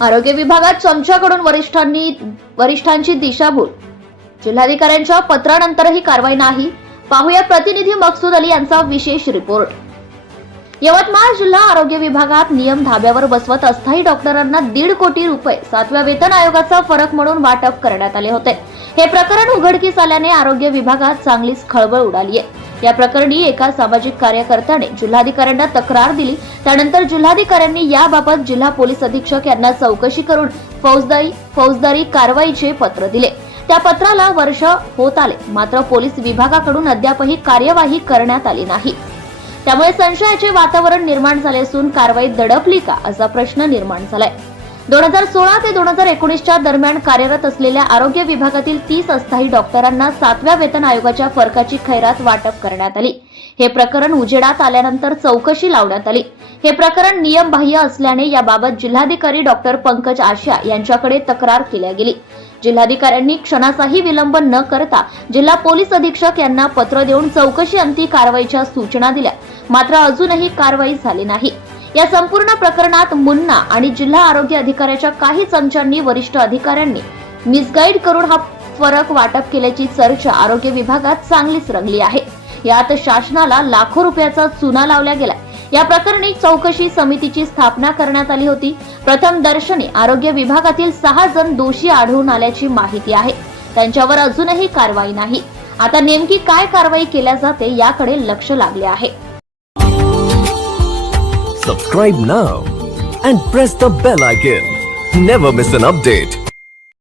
आरोग्य विभागात चमच्याकडून वरिष्ठांची दिशाभूल, जिल्हाधिकाऱ्यांच्या पत्रानंतरही कारवाई नाही। पाहूया प्रतिनिधी मकसूद अली यांचा विशेष रिपोर्ट। यवतमाळ जिल्हा आरोग्य विभागात नियम धाब्यावर बसवत अस्थायी डॉक्टरांना 1.5 कोटी रुपये 7व्या वेतन आयोगाचा फरक म्हणून वाटप करण्यात आले होते। हे प्रकरण उघडकीस आल्याने आरोग्य विभागात चांगलीच खळबळ उडाली आहे। या प्रकरणी एका सामाजिक कार्यकर्त्याने जिल्हाधिकाऱ्यांना तक्रार दिली। त्यानंतर जिल्हाधिकाऱ्यांनी याबाबत जिल्हा पोलीस अधीक्षक यांना चौकशी करून फौजदारी कारवाईचे पत्र दिले। त्या पत्राला वर्ष होत आले, मात्र पोलीस विभागाकडून अद्यापही कार्यवाही करण्यात आली नाही। त्यामुळे संशयाचे वातावरण निर्माण झाले असून कारवाई दडपली का असा प्रश्न निर्माण झालाय। 2016 ते 2019च्या दरम्यान कार्यरत असलेल्या आरोग्य विभागातील 30 अस्थायी डॉक्टरांना 7व्या वेतन आयोगाच्या फरकाची खैरात वाटप करण्यात आली। हे प्रकरण उजेडात आल्यानंतर चौकशी लावण्यात आली। हे प्रकरण नियमबाह्य असल्याने याबाबत जिल्हाधिकारी डॉक्टर पंकज आशिया यांच्याकडे तक्रार केली गेली। जिल्हाधिकाऱ्यांनी क्षणाचाही विलंब न करता जिल्हा पोलीस अधीक्षक यांना पत्र देऊन चौकशी अंती कारवाईच्या सूचना दिल्या, मात्र अजूनही कारवाई झाली नाही। या संपूर्ण प्रकरणात मुन्ना आणि जिल्हा आरोग्य अधिकाऱ्याच्या काही चमच्यांनी वरिष्ठ अधिकाऱ्यांनी मिसगाईड करून हा फरक वाटप केल्याची चर्चा आरोग्य विभागात चांगलीच रंगली आहे। यात शासनाला लाखो रुपयाचा चुना लावला गेला। या प्रकरणी चौकशी समितीची स्थापना करण्यात आली होती। प्रथम दर्शनी आरोग्य विभागातील 6 जण दोषी आढळून आल्याची माहिती आहे। त्यांच्यावर अजूनही कारवाई नाही। आता नेमकी काय कारवाई केल्या जाते याकडे लक्ष लागले आहे। Subscribe now and press the bell icon. Never miss an update.